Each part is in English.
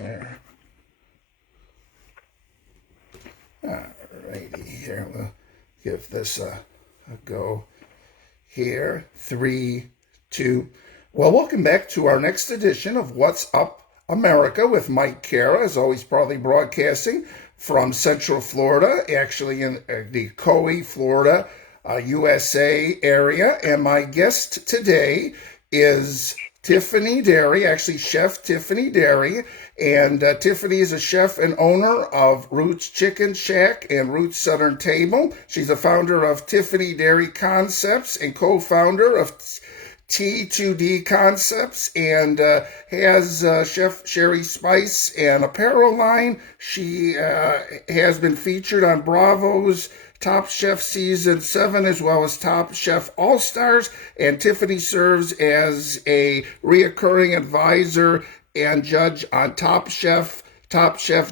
There. Alrighty, here we'll give this a go. Here, 3, 2. Well, welcome back to our next edition of What's Up America with Mike Cara, as always, proudly broadcasting from Central Florida, actually in the Coe, Florida, USA area. And my guest today is Tiffany Derry, actually Chef Tiffany Derry. And Tiffany is a chef and owner of Roots Chicken Shack and Roots Southern Table. She's a founder of Tiffany Derry Concepts and co-founder of T2D Concepts, and has Chef Sherry Spice and apparel line. She has been featured on Bravo's Top Chef Season 7 as well as Top Chef All Stars, and Tiffany serves as a reoccurring advisor and judge on Top Chef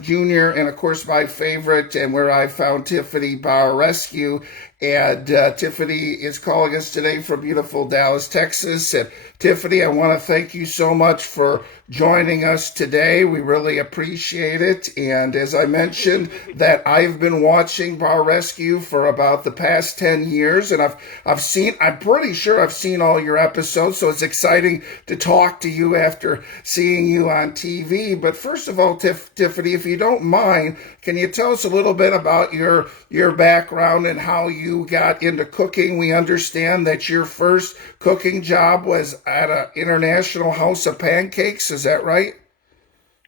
Junior, and of course my favorite and where I found Tiffany, Bar Rescue. And Tiffany is calling us today from beautiful Dallas, Texas. And Tiffany, I want to thank you so much for joining us today. We really appreciate it. And as I mentioned, that I've been watching Bar Rescue for about the past 10 years, and I'm pretty sure I've seen all your episodes, so it's exciting to talk to you after seeing you on TV. But first of all, Tiffany, if you don't mind, can you tell us a little bit about your background and how you got into cooking? We understand that your first cooking job was at an international house of pancakes. Is that right?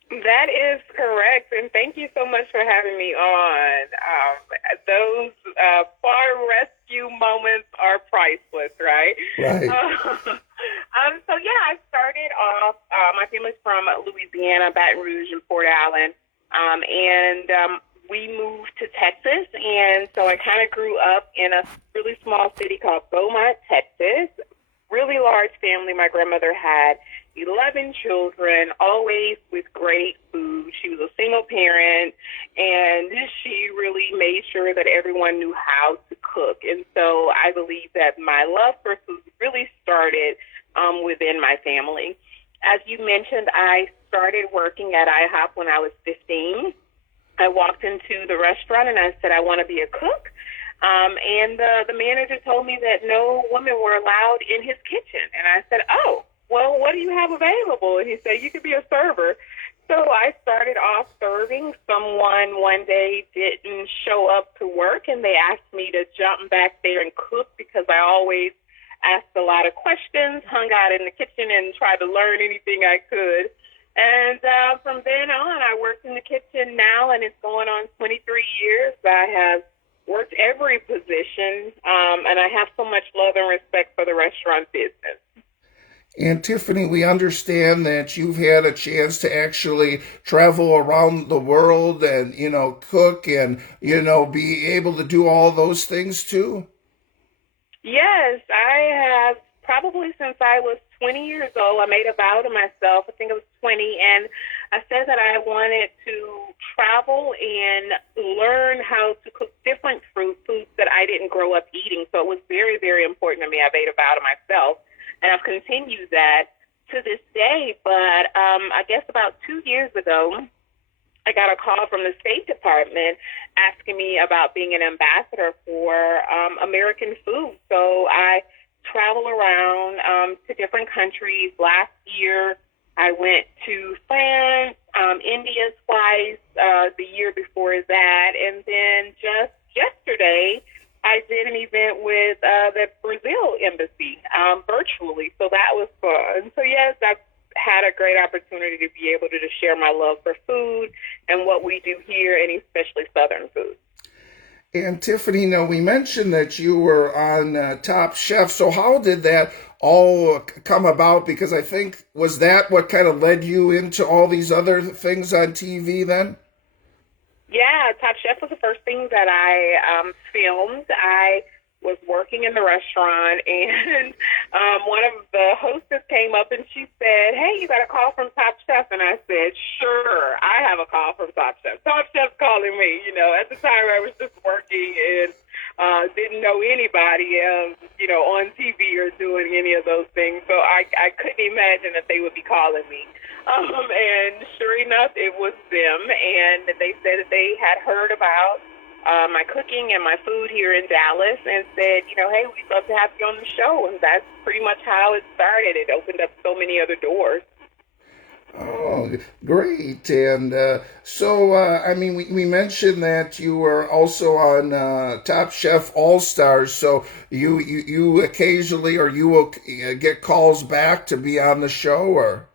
That is correct, and thank you so much for having me on. Those bar rescue moments are priceless, right? Right. So yeah, I started off. My family's from Louisiana, Baton Rouge, and Port Allen, and we moved to Texas, and so I kind of grew up in a really small city called Beaumont, Texas. Really large family. My grandmother had 11 children, always with great food. She was a single parent, and she really made sure that everyone knew how to cook. And so I believe that my love for food really started within my family. As you mentioned, I started working at IHOP when I was 15. I walked into the restaurant and I said, I want to be a cook. And the manager told me that no women were allowed in his kitchen. And I said, oh, well, what do you have available? And he said, you could be a server. So I started off serving. Someone one day didn't show up to work, and they asked me to jump back there and cook because I always asked a lot of questions, hung out in the kitchen, and tried to learn anything I could. And from then on, I worked in the kitchen now, and it's going on 23 years. I have worked every position, and I have so much love and respect for the restaurant business. And Tiffany, we understand that you've had a chance to actually travel around the world and, cook and, be able to do all those things too. Yes, I have probably since I was 20 years old. I made a vow to myself, I think I was 20, and I said that I wanted to travel and learn how to cook different foods that I didn't grow up eating. So it was very, very important to me. I made a vow to myself, and I've continued that to this day. But I guess about 2 years ago, I got a call from the State Department asking me about being an ambassador for American food. So I travel around to different countries. Last year, I went to France, India twice, the year before that, and then just yesterday, I did an event with the Brazil embassy virtually, so that was fun. So yes, I've had a great opportunity to be able to just share my love for food and what we do here, and especially Southern food. And Tiffany, now we mentioned that you were on Top Chef. So how did that all come about? Because I think, was that what kind of led you into all these other things on TV then? Yeah, Top Chef was the first thing that I filmed. I was working in the restaurant, and one of the hostess came up and she said, hey, you got a call from Top Chef? And I said, sure, I have a call from Top Chef. Top Chef's calling me. At the time I was just working and didn't know anybody on TV or doing any of those things. So I couldn't imagine that they would be calling me. And sure enough, it it was them, and they said that they had heard about my cooking and my food here in Dallas, and said, hey, we'd love to have you on the show, and that's pretty much how it started. It opened up so many other doors. Oh, great. And we mentioned that you were also on Top Chef All Stars. So you occasionally, or you will get calls back to be on the show, or?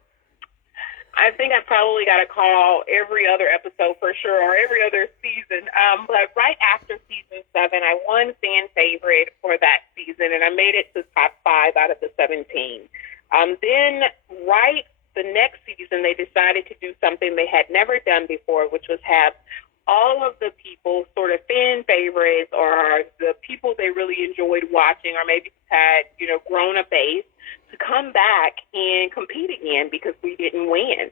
I think I probably got a call every other episode for sure, or every other season. But right after season 7, I won fan favorite for that season, and I made it to top 5 out of the 17. Then right the next season, they decided to do something they had never done before, which was have all of the people, sort of fan favorites, or the people they really enjoyed watching, or maybe had, grown a base, to come back and compete again because we didn't win.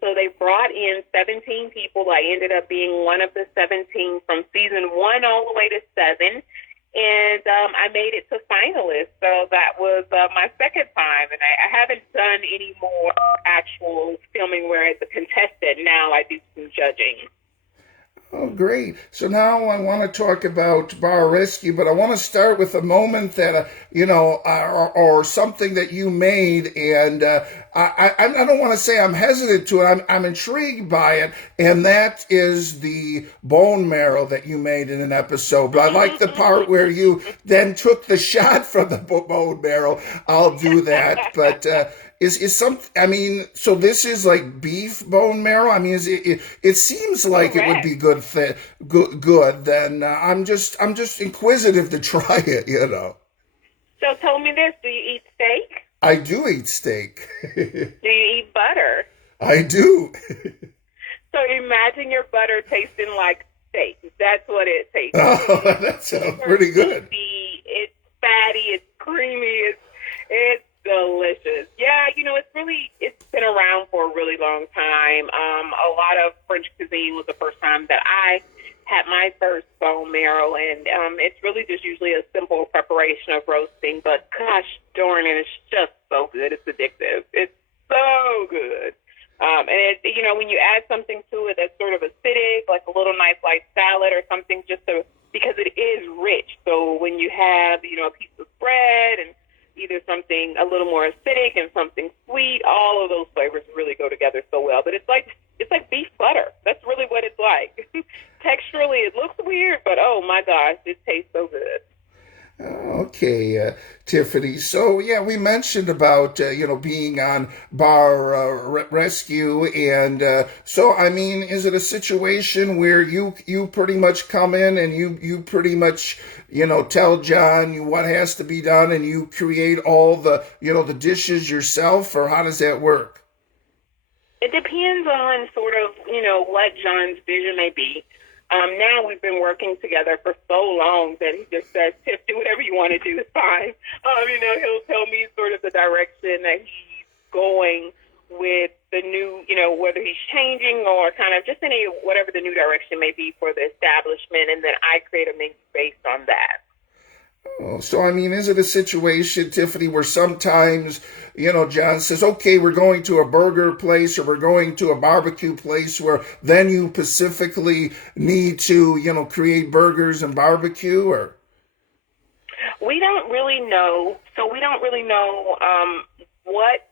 So they brought in 17 people. I ended up being one of the 17 from season 1 all the way to 7. And I made it to finalists. So that was my second time. And I haven't done any more actual filming where as a contestant. Now I do some judging. Oh, great. So now I want to talk about Bar Rescue, but I want to start with a moment that, or something that you made. And I don't want to say I'm hesitant to it. I'm intrigued by it. And that is the bone marrow that you made in an episode. But I like the part where you then took the shot from the bone marrow. I'll do that. But so this is like beef bone marrow. I mean, it seems like Correct. It would be good. Then I'm just inquisitive to try it. So tell me this: do you eat steak? I do eat steak. Do you eat butter? I do. So imagine your butter tasting like steak. That's what it tastes. Oh, that sounds pretty good. It's fatty. It's creamy. It's delicious. Yeah, it's been around for a really long time. A lot of French cuisine was the first time that I had my first bone marrow, and it's really just usually a simple preparation of roasting, but gosh darn it, it's just so good. It's addictive. It's so good. And when you add something to it that's sort of acidic, like a little nice light salad or something, because it is rich. So when you have, a piece of bread and either something a little more acidic and something sweet, all of those flavors really go together so well. But it's like beef butter. That's really what it's like. Texturally, it looks weird, but oh my gosh, it tastes so good. Okay, Tiffany. So yeah, we mentioned about being on Bar Rescue, and so I mean, is it a situation where you pretty much come in and you pretty much tell John what has to be done, and you create all the the dishes yourself, or how does that work? It depends on sort of what John's vision may be. Now we've been working together for so long that he just says, Tiff, do whatever you want to do, it's fine. He'll tell me sort of the direction that he's going with the new, whether he's changing or kind of just whatever the new direction may be for the establishment, and then I create a menu based on that. Oh, so, I mean, is it a situation, Tiffany, where sometimes, John says, okay, we're going to a burger place or we're going to a barbecue place, where then you specifically need to, create burgers and barbecue, or? We don't really know. So we don't really know what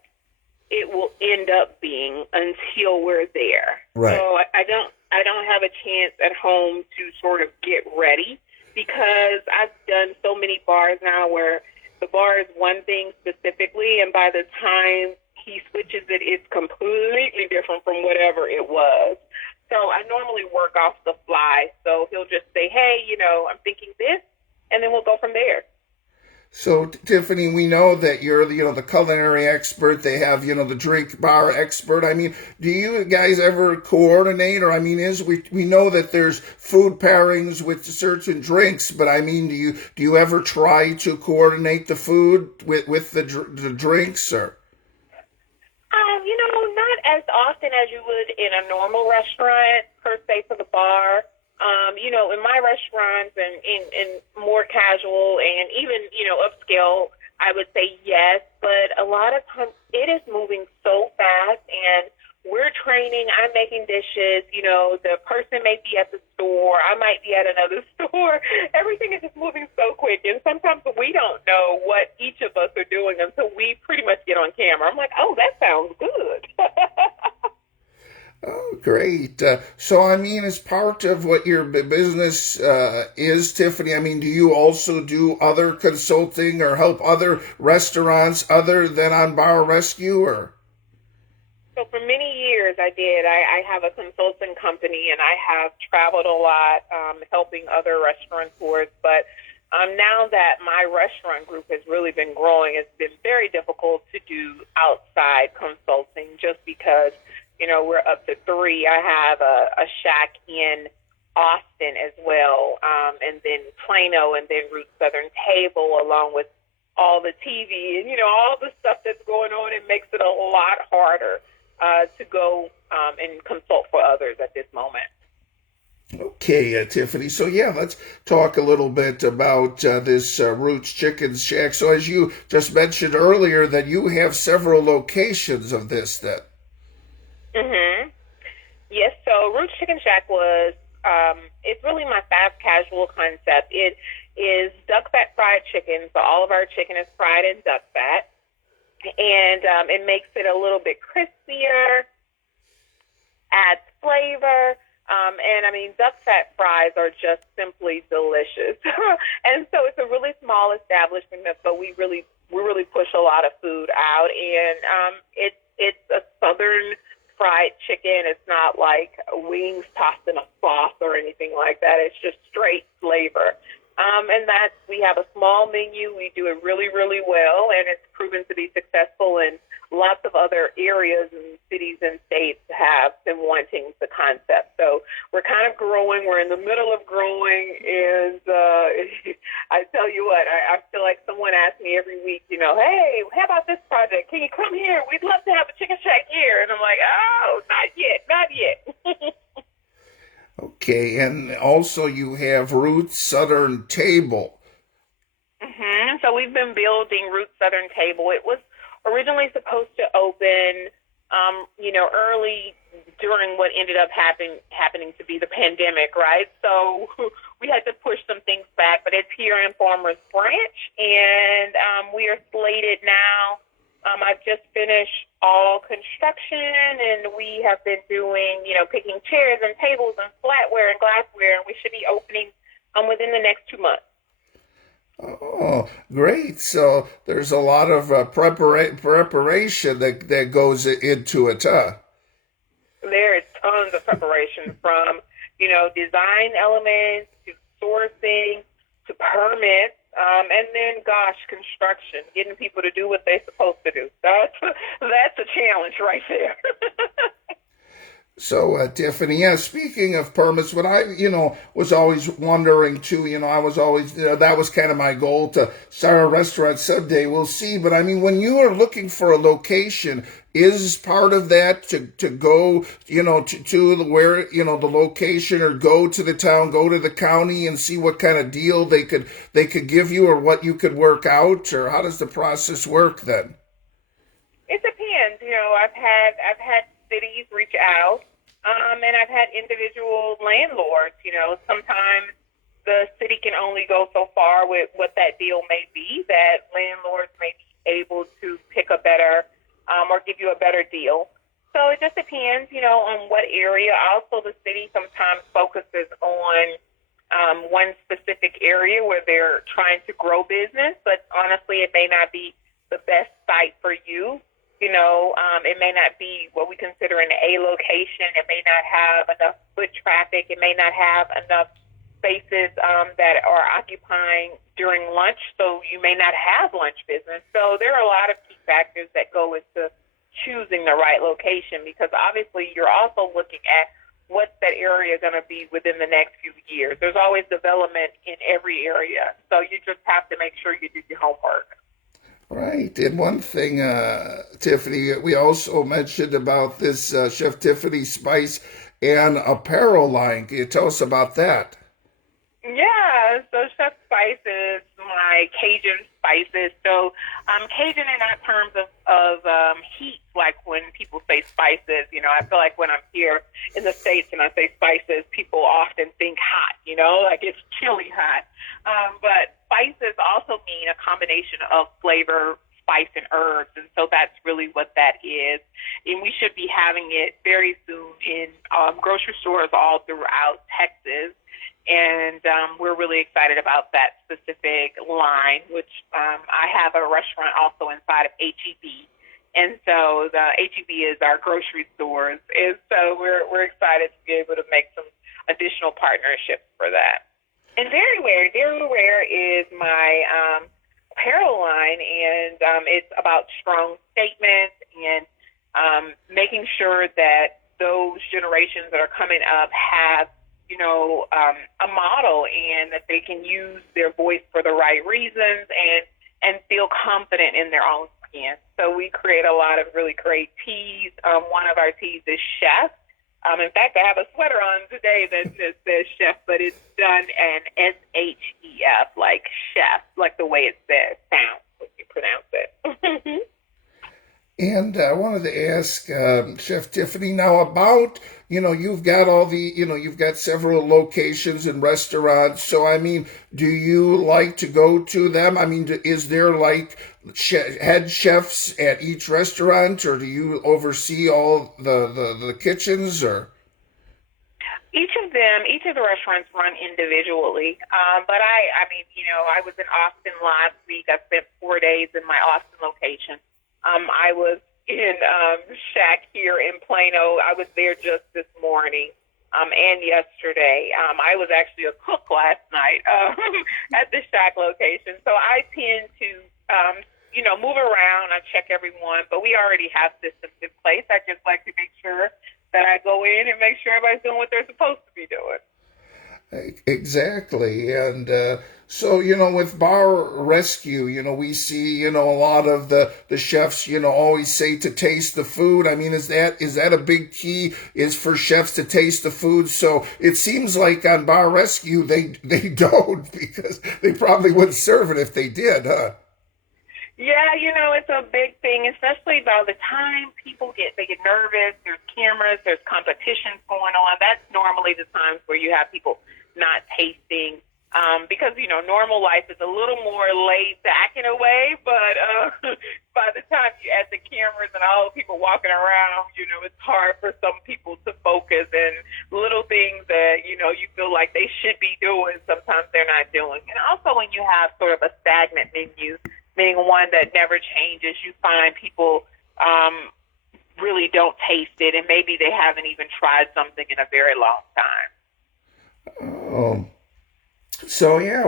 it will end up being until we're there. Right. So I don't have a chance at home to sort of get ready, because I've done so many bars now where the bar is one thing specifically, and by the time he switches it, it's completely different from whatever it was. So I normally work off the fly. So he'll just say, hey, I'm thinking this, and then we'll go from there. So, Tiffany, we know that you're the culinary expert. They have, the drink bar expert. I mean, do you guys ever coordinate? Or, I mean, we know that there's food pairings with certain drinks, but I mean, do you ever try to coordinate the food with the drinks, or? Not as often as you would in a normal restaurant, per se, for the bar. In my restaurants and in more casual and even, upscale, I would say yes. But a lot of times it is moving so fast, and we're training, I'm making dishes, the person may be at the store, I might be at another store. Everything is just moving so quick. And sometimes we don't know what each of us are doing until we pretty much get on camera. I'm like, oh, that sounds good. Oh, great. So, I mean, as part of what your business is, Tiffany, I mean, do you also do other consulting or help other restaurants other than on Bar Rescue? Or So for many years I did. I have a consulting company and I have traveled a lot helping other restaurateurs. But now that my restaurant group has really been growing, it's been very difficult to do outside consulting just because, we're up to three. I have a shack in Austin as well, and then Plano, and then Root Southern Table, along with all the TV and, all the stuff that's going on. It makes it a lot harder to go and consult for others at this moment. okay, Tiffany. So yeah, let's talk a little bit about this Roots Chicken Shack. So as you just mentioned earlier, that you have several locations of this. Then. Mm-hmm. Yes, so Roots Chicken Shack was, it's really my fast casual concept. It is duck fat fried chicken, so all of our chicken is fried in duck fat, and it makes it a little bit crispier, adds flavor, and I mean, duck fat fries are just simply delicious. And so it's a really small establishment, but we really push a lot of food out, and it's a southern fried chicken. It's not like wings tossed in a sauce or anything like that. It's just straight flavor. And we have a small menu. We do it really, really well, and it's proven to be successful. And lots of other areas and cities and states have been wanting the concept. So we're kind of growing. We're in the middle of growing. And I tell you what, I feel like someone asks me every week, hey, how about this project? Can you come here? We'd love to have a chicken shack here. And I'm like, oh, not yet, not yet. Okay, and also you have Roots Southern Table. Mm-hmm. So we've been building Root Southern Table. It was originally supposed to open, early during what ended up happening to be the pandemic, right? So we had to push some things back, but it's here in Farmers Branch, and we are slated now. I've just finished all construction, and we have been doing, picking chairs and tables and flatware and glassware, and we should be opening within the next 2 months. Oh, great. So there's a lot of preparation that goes into it, huh? There is tons of preparation from, design elements to sourcing to permits, and then, construction, getting people to do what they're supposed to do. That's a challenge right there. So, Tiffany, yeah, speaking of permits, what I, was always wondering too, I was always, that was kind of my goal to start a restaurant someday. We'll see. But I mean, when you are looking for a location, is part of that to go, to where, the location, or go to the town, go to the county and see what kind of deal they could give you, or what you could work out, or how does the process work then? It depends. I've had cities reach out, and I've had individual landlords. Sometimes the city can only go so far with what that deal may be, that landlords may be able to pick a better or give you a better deal. So it just depends, on what area. Also, the city sometimes focuses on one specific area where they're trying to grow business, but honestly, it may not be the best site for you. It may not be what we consider an A location. It may not have enough foot traffic. It may not have enough spaces that are occupying during lunch, so you may not have lunch business. So there are a lot of key factors that go into choosing the right location, because obviously you're also looking at what's that area going to be within the next few years. There's always development in every area, so you just have to make sure you do your homework. Right. And one thing, Tiffany, we also mentioned about this Chef Tiffany Spice and apparel line. Can you tell us about that? Yeah, so Chef Spice is my Cajun spices. So Cajun in that terms of heat, like when people say spices, I feel like when I'm here in the States and I say spices, people often think hot, like it's chili hot. But spices also mean a combination of flavor, spice, and herbs. And so that's really what that is. And we should be having it very soon in grocery stores all throughout Texas. And we're really excited about that specific line, which I have a restaurant also inside of HEB. And so the HEB is our grocery stores. And so we're excited to be able to make some additional partnerships for that. And Very Rare is my apparel line, and it's about strong statements and making sure that those generations that are coming up have a model and that they can use their voice for the right reasons and feel confident in their own skin. So we create a lot of really great tees. One of our tees is Chef. In fact, I have a sweater on today that just says Chef, but it's done in SHEF, like chef, like the way it sounds when you pronounce it. And I wanted to ask Chef Tiffany now about, you've got you've got several locations and restaurants. So, I mean, do you like to go to them? I mean, is there like head chefs at each restaurant, or do you oversee all the kitchens, or? Each of the restaurants run individually. But I was in Austin last week. I spent 4 days in my Austin location. I was in Shack here in Plano. I was there just this morning and yesterday. I was actually a cook last night at the Shack location. So I tend to, move around. I check everyone, but we already have systems in place. I just like to make sure that I go in and make sure everybody's doing what they're supposed to be doing. Exactly. And so, with Bar Rescue, we see, a lot of the chefs, always say to taste the food. I mean, is that a big key, is for chefs to taste the food? So it seems like on Bar Rescue, they don't, because they probably wouldn't serve it if they did, huh? Yeah, it's a big thing, especially by the time people get nervous. There's cameras, there's competitions going on. That's normally the times where you have people not tasting, because normal life is a little more laid back in a way, but by the time you add the cameras and all the people walking around, it's hard for some people to focus, and little things that you feel like they should be doing, sometimes they're not doing. And also when you have sort of a stagnant menu, meaning one that never changes, you find people really don't taste it, and maybe they haven't even tried something in a very long time. So yeah,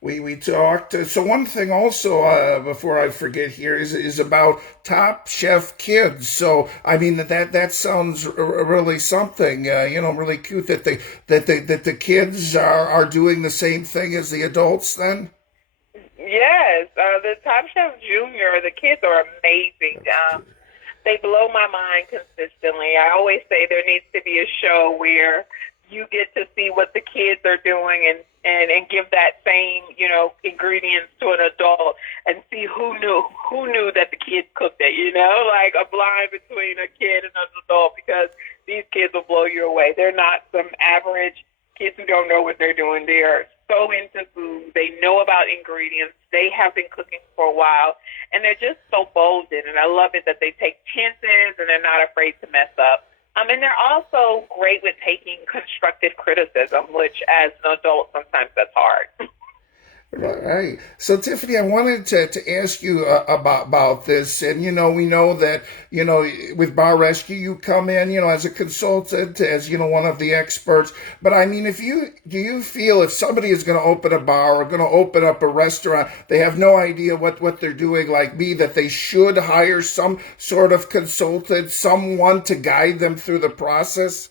we talked. So one thing also, before I forget here, is about Top Chef Kids. So I mean that sounds really something. Really cute that the kids are doing the same thing as the adults then. Yes, the Top Chef Junior, the kids are amazing. They blow my mind consistently. I always say there needs to be a show where you get to see what the kids are doing and give that same, ingredients to an adult and see who knew that the kids cooked it, like a blind between a kid and an adult, because these kids will blow you away. They're not some average kids who don't know what they're doing. They are so into food. They know about ingredients. They have been cooking for a while, and they're just so bold in it. I love it that they take chances and they're not afraid to mess up. And they're also great with taking constructive criticism, which as an adult, sometimes that's hard. Right. So, Tiffany, I wanted to ask you about this. And, we know that, with Bar Rescue, you come in, as a consultant, as, one of the experts. But, I mean, do you feel if somebody is going to open a bar or going to open up a restaurant, they have no idea what they're doing, like me, that they should hire some sort of consultant, someone to guide them through the process?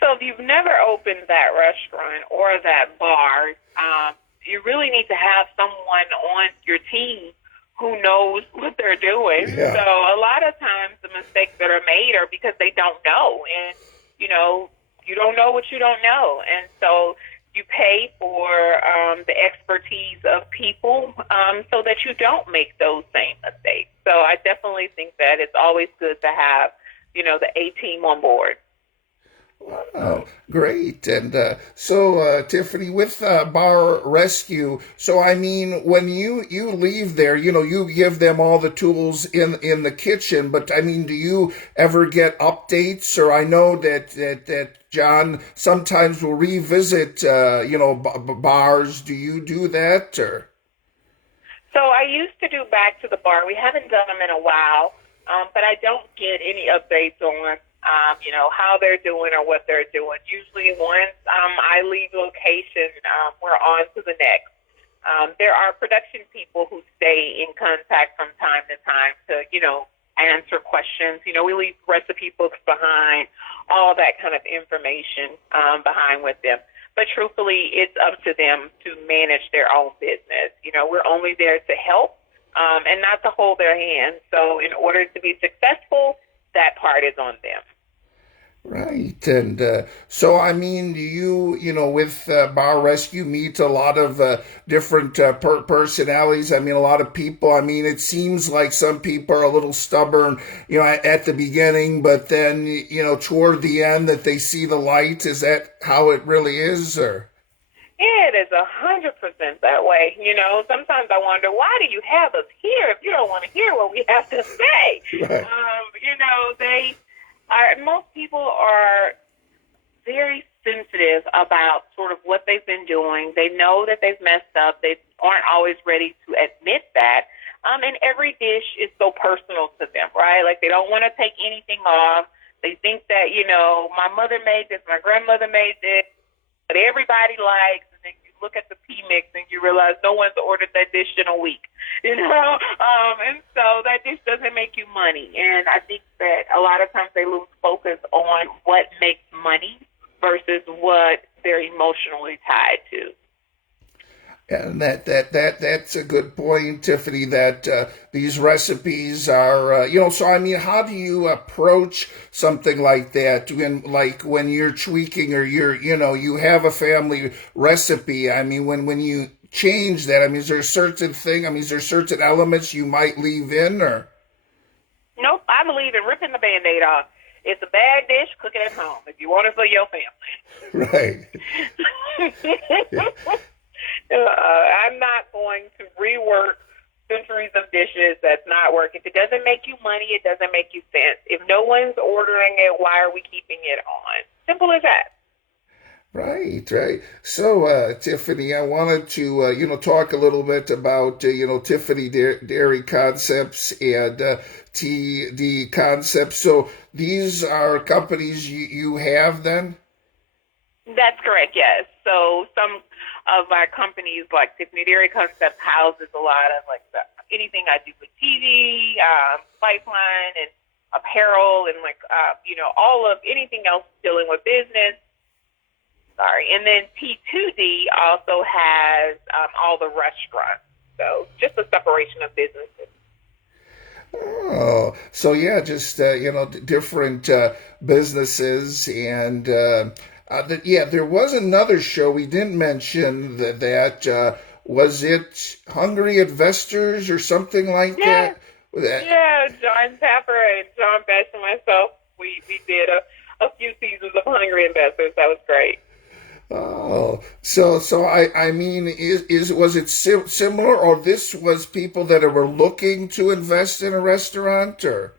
So if you've never opened that restaurant or that bar, you really need to have someone on your team who knows what they're doing. Yeah. So a lot of times the mistakes that are made are because they don't know. And, you don't know what you don't know. And so You pay for the expertise of people so that you don't make those same mistakes. So I definitely think that it's always good to have, the A team on board. Oh, great. And Tiffany, with Bar Rescue, so I mean, when you leave there, you give them all the tools in the kitchen, but I mean, do you ever get updates? Or I know that John sometimes will revisit, bars. Do you do that? Or So I used to do Back to the Bar. We haven't done them in a while, but I don't get any updates on, how they're doing or what they're doing. Usually once I leave location, we're on to the next. There are production people who stay in contact from time to time to, answer questions. We leave recipe books behind, all that kind of information behind with them. But truthfully, it's up to them to manage their own business. We're only there to help and not to hold their hand. So in order to be successful, that part is on them. right. And so, I mean, do with Bar Rescue, meet a lot of different personalities? I mean, a lot of people. I mean, it seems like some people are a little stubborn, at the beginning, but then, toward the end that they see the light. Is that how it really is, or? It is 100% that way. Sometimes I wonder, why do you have us here if you don't want to hear what we have to say? Right. Most people are very sensitive about sort of what they've been doing. They know that they've messed up. They aren't always ready to admit that. And every dish is so personal to them, right? Like they don't want to take anything off. They think that, my mother made this, my grandmother made this, but everybody likes, and then you look at the P-mix and you realize no one's ordered that dish in a week, and so that dish doesn't make you money. And I think that a lot of times they lose focus on what makes money versus what they're emotionally tied to. And that's a good point, Tiffany. That these recipes are, So I mean, how do you approach something like that? When you're tweaking, or you have a family recipe. I mean, when you change that, I mean, is there a certain thing? I mean, is there certain elements you might leave in, or? Nope, I believe in ripping the Band-Aid off. It's a bad dish, cook it at home if you want it for your family. Right. Yeah. I'm not going to rework centuries of dishes that's not working. If it doesn't make you money, it doesn't make you sense. If no one's ordering it, why are we keeping it on? Simple as that. Right, right. So, Tiffany, I wanted to, talk a little bit about, Tiffany Derry Concepts and TD Concepts. So these are companies you have then? That's correct, yes. So some of our companies, like Tiffany Derry Concepts, houses a lot of anything I do with TV, pipeline, and apparel, and all of anything else dealing with business. Sorry. And then T2D also has all the restaurants. So just a separation of businesses. Oh, so yeah, just different businesses, and there was another show we didn't mention that was it Hungry Investors or something like that? Yeah, John Tapper and John Best and myself, we did a few seasons of Hungry Investors. That was great. Oh, so I mean, was it similar, or this was people that were looking to invest in a restaurant, or?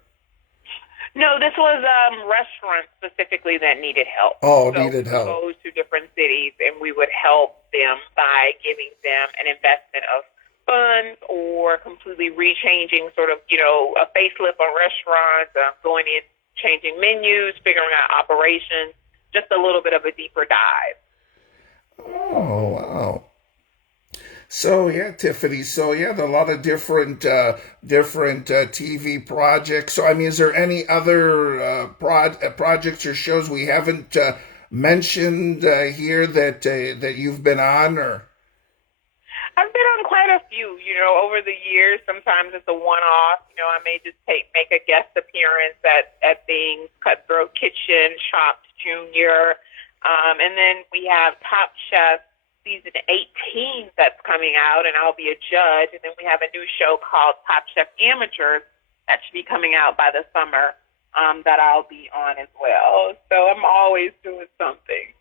No, this was restaurants specifically that needed help. Oh, needed help. So we would go to different cities and we would help them by giving them an investment of funds or completely rechanging sort of, a facelift on restaurants, going in, changing menus, figuring out operations, just a little bit of a deeper dive. Oh, wow. So yeah, Tiffany. So yeah, there are a lot of different TV projects. So I mean, is there any other projects or shows we haven't mentioned here that you've been on, or? I've been on quite a few, over the years. Sometimes it's a one-off. I may just make a guest appearance at things, Cutthroat Kitchen, Chopped Junior. And then we have Top Chef season 18 that's coming out, and I'll be a judge. And then we have a new show called Top Chef Amateurs that should be coming out by the summer, that I'll be on as well. So I'm always doing something.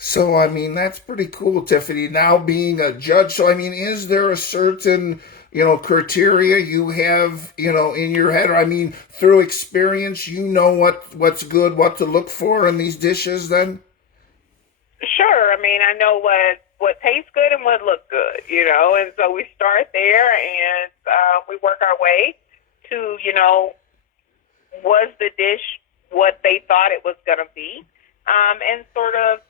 So, I mean, that's pretty cool, Tiffany. Now being a judge, so, I mean, is there a certain, criteria you have, in your head? Or, I mean, through experience, what's good, what to look for in these dishes then? Sure. I mean, I know what tastes good and what looks good, and so we start there, and we work our way to, was the dish what they thought it was going to be? And sort of,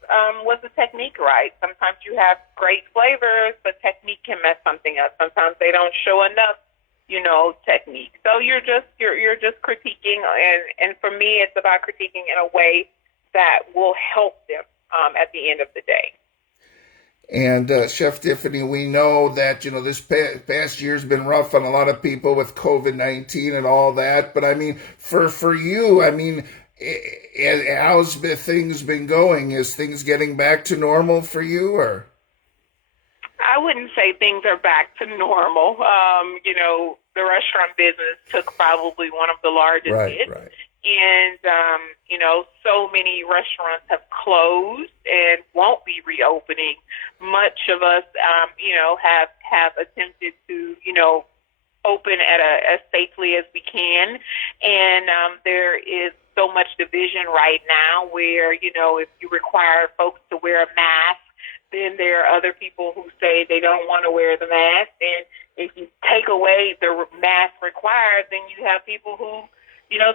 was the technique right? Sometimes you have great flavors, but technique can mess something up. Sometimes they don't show enough, technique. So you're just critiquing, and for me, it's about critiquing in a way that will help them at the end of the day. And Chef Tiffany, we know that this past year's been rough on a lot of people with COVID-19 and all that. But I mean, for you, I mean, how's things been going? Is things getting back to normal for you, or? I wouldn't say things are back to normal. The restaurant business took probably one of the largest hits. Right. And, so many restaurants have closed and won't be reopening. Much of us, have attempted to, open as safely as we can. And there is so much division right now where, if you require folks to wear a mask, then there are other people who say they don't want to wear the mask. And if you take away the mask required, then you have people who,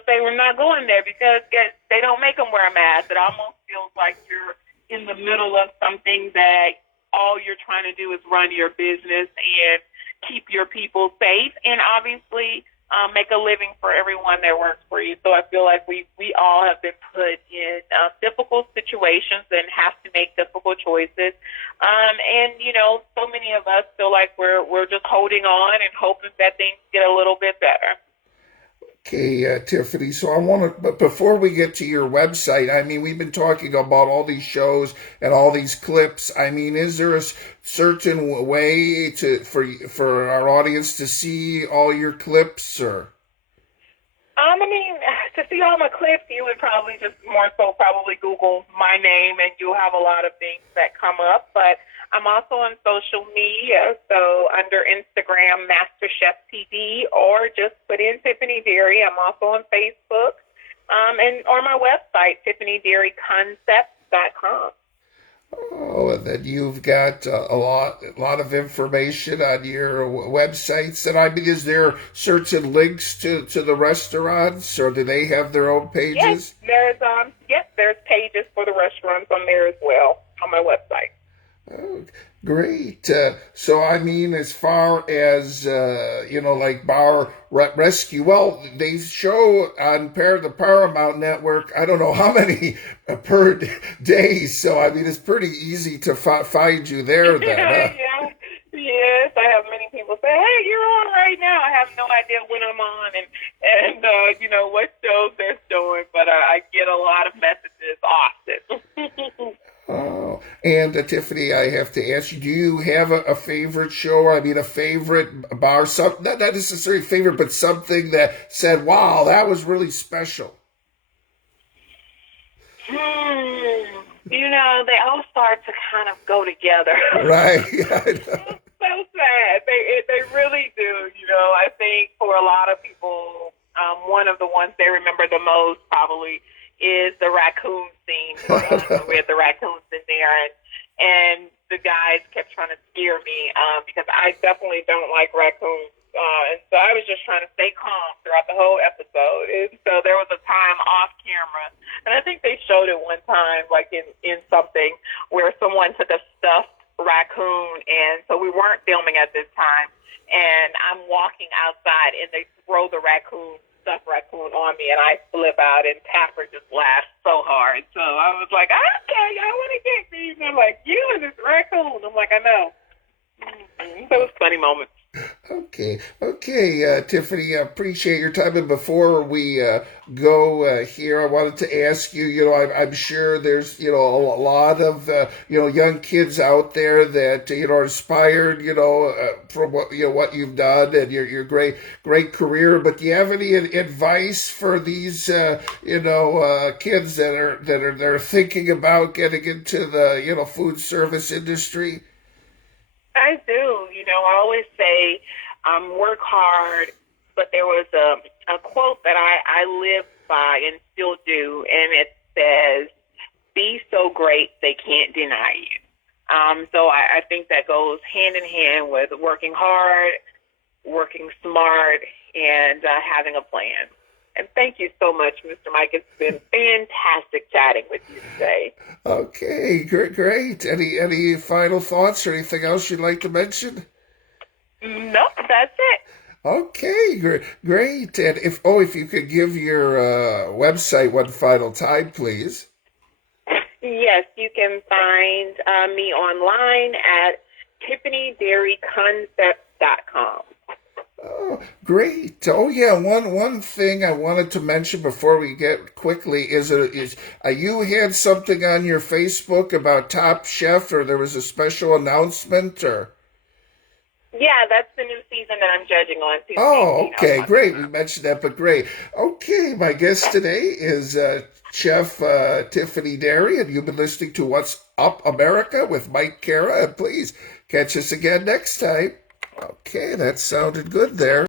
say we're not going there because they don't make them wear a mask. It almost feels like you're in the middle of something that all you're trying to do is run your business and keep your people safe and obviously make a living for everyone that works for you. So I feel like we all have been put in difficult situations and have to make difficult choices. And, so many of us feel like we're just holding on and hoping that things get a little bit better. Okay, Tiffany, so but before we get to your website, I mean, we've been talking about all these shows and all these clips. I mean, is there a certain way for our audience to see all your clips, or? To see all my clips, you would probably just more so probably Google my name and you'll have a lot of things that come up. But I'm also on social media, so under Instagram, MasterChef TV, or just put in Tiffany Derry. I'm also on Facebook, and on my website, tiffanyderryconcepts.com. Oh, and then you've got a lot of information on your websites. And I mean, is there certain links to the restaurants, or do they have their own pages? Yes, there's pages for the restaurants on there as well on my website. Oh, great. So, I mean, as far as, like Bar Rescue, well, they show on the Paramount network, I don't know how many per day. So, I mean, it's pretty easy to find you there then. Huh? Yeah. Yes, I have many people say, hey, you're on right now. I have no idea when I'm on and what shows they're showing, but I get a lot of messages often. Oh, and Tiffany, I have to ask you, do you have a favorite show? I mean, a favorite bar, not necessarily favorite, but something that said, wow, that was really special. They all start to kind of go together. Right. Yeah, I know. It's so sad. They really do. I think for a lot of people, one of the ones they remember the most probably is the raccoon scene. We had the raccoons in there, and the guys kept trying to scare me because I definitely don't like raccoons. And so I was just trying to stay calm throughout the whole episode. And so there was a time off camera, and I think they showed it one time, like in something, where someone took a stuffed raccoon, and so we weren't filming at this time. And I'm walking outside, and they throw the stuffed raccoon on me, and I flip out, and Tapper just laughed so hard. So I was like, okay, I want to get these. And they're like, you and this raccoon. I'm like, I know. So it was funny moments. Okay, Tiffany, I appreciate your time. And before we go here, I wanted to ask you, I'm sure there's, a lot of, young kids out there that, are inspired, from what you've done and your great career. But do you have any advice for these, kids that are thinking about getting into the, food service industry? I do. I always say work hard, but there was a quote that I live by and still do, and it says, be so great they can't deny you. So I think that goes hand in hand with working hard, working smart, and having a plan. And thank you so much, Mr. Mike. It's been fantastic chatting with you today. Okay, great. Any final thoughts or anything else you'd like to mention? Nope, that's it. Okay, great. And if you could give your website one final time, please. Yes, you can find me online at tiffanyderryconcepts.com. Oh, great. Oh, yeah. One thing I wanted to mention before we get quickly is you had something on your Facebook about Top Chef, or there was a special announcement, or? Yeah, that's the new season that I'm judging on. Season Oh, 18, I was okay, talking great. We about. mentioned that, but great. Okay, my guest today is Chef Tiffany Derry, and you've been listening to What's Up America with Mike Cara, and please catch us again next time. Okay, that sounded good there.